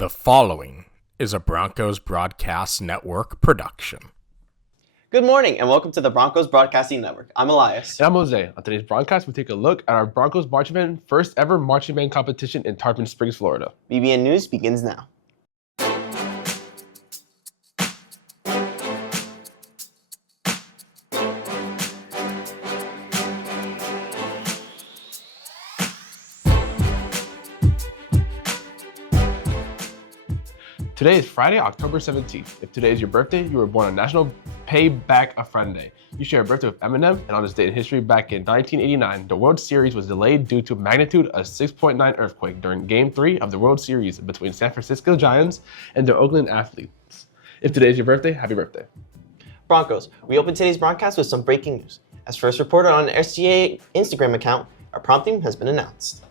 The following is a Broncos Broadcast Network production. Good morning and welcome to the Broncos Broadcasting Network. I'm Elias. And I'm Jose. On today's broadcast, we take a look at our Broncos marching band first ever marching band competition in Tarpon Springs, Florida. BBN News begins now. Today is Friday, October 17th. If today is your birthday, you were born on National Pay Back a Friend Day. You share a birthday with Eminem, and on this date in history, back in 1989, the World Series was delayed due to magnitude of 6.9 earthquake during Game 3 of the World Series between San Francisco Giants and the Oakland Athletes. If today is your birthday, happy birthday. Broncos, we open today's broadcast with some breaking news. As first reported on an SGA Instagram account, our prom theme has been announced.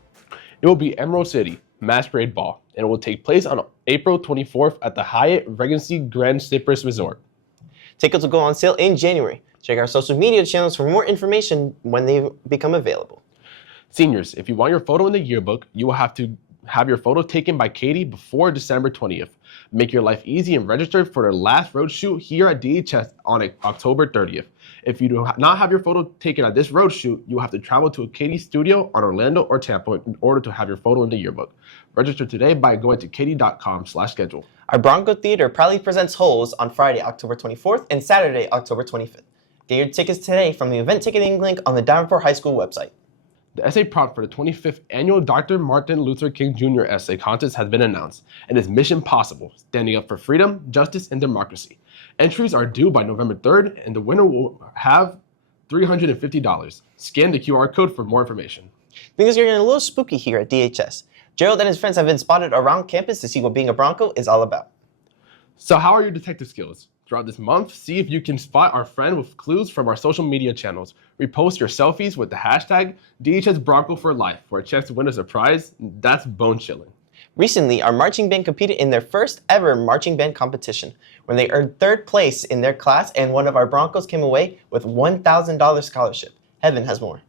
It will be Emerald City Masquerade Ball, and it will take place on April 24th at the Hyatt Regency Grand Cypress Resort. Tickets will go on sale in January. Check our social media channels for more information when they become available. Seniors, if you want your photo in the yearbook, you will have to have your photo taken by Katie before December 20th. Make your life easy and register for their last road shoot here at DHS on October 30th. If you do not have your photo taken at this road shoot, you will have to travel to a Katie studio on Orlando or Tampa in order to have your photo in the yearbook. Register today by going to katie.com/schedule. Our Bronco Theater proudly presents Holes on Friday, October 24th and Saturday, October 25th. Get your tickets today from the event ticketing link on the Davenport High School website. The essay prompt for the 25th annual Dr. Martin Luther King Jr. essay contest has been announced, and is Mission Possible, standing up for freedom, justice, and democracy. Entries are due by November 3rd, and the winner will have $350. Scan the QR code for more information. Things are getting a little spooky here at DHS. Gerald and his friends have been spotted around campus to see what being a Bronco is all about. So how are your detective skills? Throughout this month, see if you can spot our friend with clues from our social media channels. Repost your selfies with the hashtag DHSBroncoForLife for a chance to win a surprise. That's bone-chilling. Recently, our marching band competed in their first ever marching band competition, when they earned third place in their class, and one of our Broncos came away with $1,000 scholarship. Heaven has more.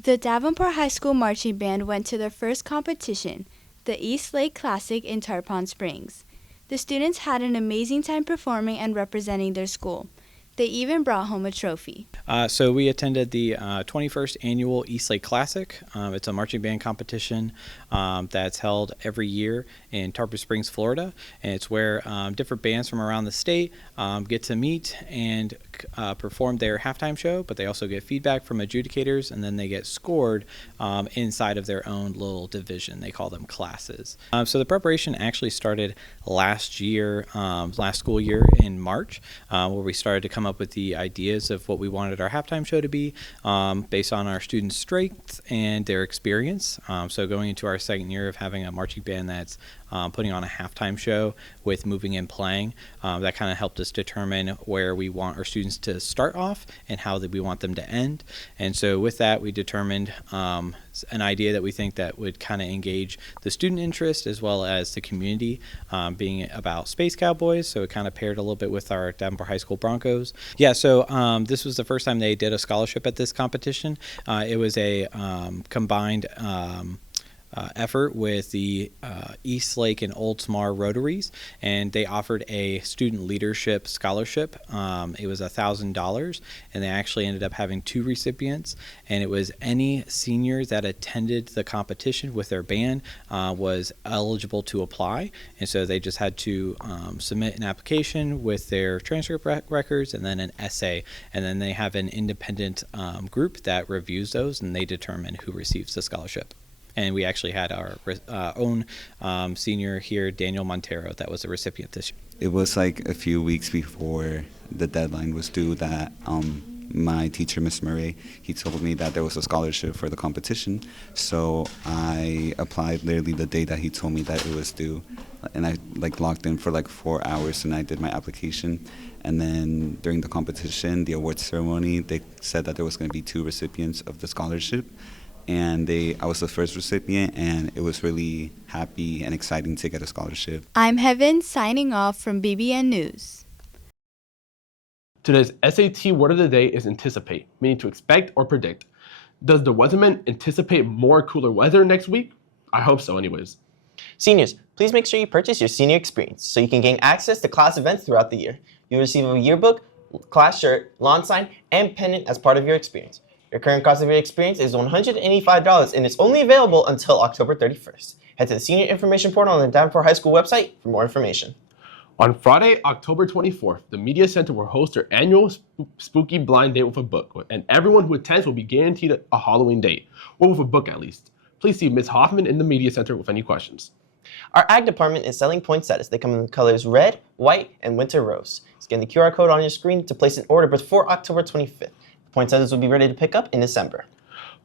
The Davenport High School marching band went to their first competition, the East Lake Classic in Tarpon Springs. The students had an amazing time performing and representing their school. They even brought home a trophy. So we attended the 21st Annual East Lake Classic. It's a marching band competition that's held every year in Tarpon Springs, Florida. And it's where different bands from around the state get to meet and perform their halftime show, but they also get feedback from adjudicators, and then they get scored inside of their own little division. They call them classes. So the preparation actually started last school year in March, where we started to come up with the ideas of what we wanted our halftime show to be based on our students' strengths and their experience. So going into our second year of having a marching band that's putting on a halftime show with moving and playing, that kind of helped us determine where we want our students to start off and how we want them to end. And so with that, we determined an idea that we think that would kind of engage the student interest as well as the community, being about Space Cowboys. So it kind of paired a little bit with our Davenport High School Broncos. Yeah, so this was the first time they did a scholarship at this competition. It was a combined effort with the East Lake and Old Samar Rotaries, and they offered a student leadership scholarship. It was $1,000, and they actually ended up having two recipients, and it was any senior that attended the competition with their band was eligible to apply, and so they just had to submit an application with their transcript records and then an essay, and then they have an independent group that reviews those, and they determine who receives the scholarship. And we actually had our own senior here, Daniel Montero, that was a recipient this year. It was like a few weeks before the deadline was due that my teacher, Miss Murray, he told me that there was a scholarship for the competition. So I applied literally the day that he told me that it was due. And I logged in for 4 hours, and I did my application. And then during the competition, the awards ceremony, they said that there was going to be two recipients of the scholarship. And I was the first recipient, and it was really happy and exciting to get a scholarship. I'm Heaven, signing off from BBN News. Today's SAT word of the day is anticipate, meaning to expect or predict. Does the weatherman anticipate more cooler weather next week? I hope so anyways. Seniors, please make sure you purchase your senior experience so you can gain access to class events throughout the year. You'll receive a yearbook, class shirt, lawn sign, and pennant as part of your experience. Your current cost of your experience is $185 and it's only available until October 31st. Head to the Senior Information Portal on the Davenport High School website for more information. On Friday, October 24th, the Media Center will host their annual Spooky Blind Date with a book, and everyone who attends will be guaranteed a Halloween date, or with a book at least. Please see Ms. Hoffman in the Media Center with any questions. Our ag department is selling poinsettias. They come in the colors red, white, and winter rose. Scan the QR code on your screen to place an order before October 25th. The poinsettias will be ready to pick up in December.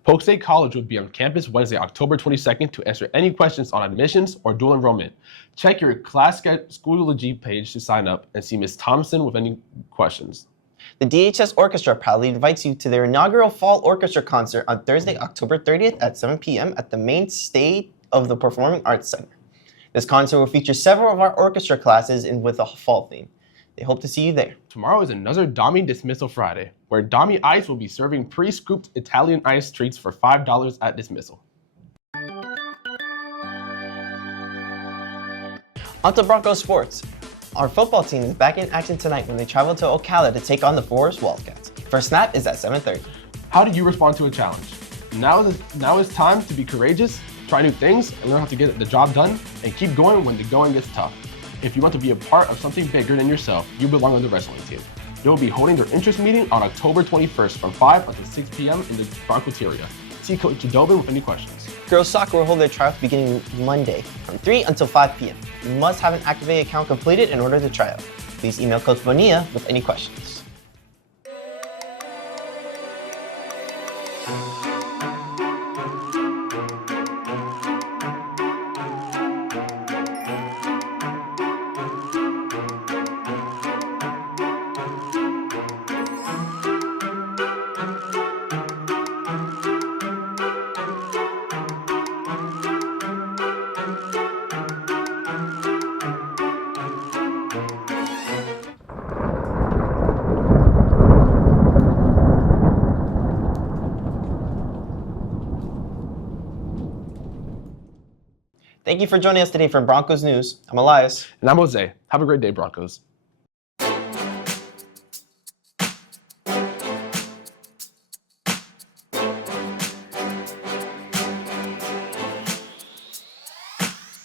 Polk State College will be on campus Wednesday, October 22nd to answer any questions on admissions or dual enrollment. Check your class Schoology page to sign up and see Ms. Thompson with any questions. The DHS Orchestra proudly invites you to their inaugural Fall Orchestra concert on Thursday, October 30th at 7 p.m. at the main stage of the Performing Arts Center. This concert will feature several of our orchestra classes with a fall theme. They hope to see you there. Tomorrow is another Dami Dismissal Friday, where Dami Ice will be serving pre-scooped Italian ice treats for $5 at dismissal. On to Broncos sports. Our football team is back in action tonight when they travel to Ocala to take on the Forest Wildcats. First snap is at 7:30. How do you respond to a challenge? Now is time to be courageous, try new things, and learn how to get the job done, and keep going when the going gets tough. If you want to be a part of something bigger than yourself, you belong on the wrestling team. They will be holding their interest meeting on October 21st from 5 until 6 p.m. in the Broncos area. See Coach Jadobin with any questions. Girls soccer will hold their tryouts beginning Monday from 3 until 5 p.m. You must have an activated account completed in order to try out. Please email Coach Bonilla with any questions. Thank you for joining us today for Broncos News. I'm Elias. And I'm Jose. Have a great day, Broncos.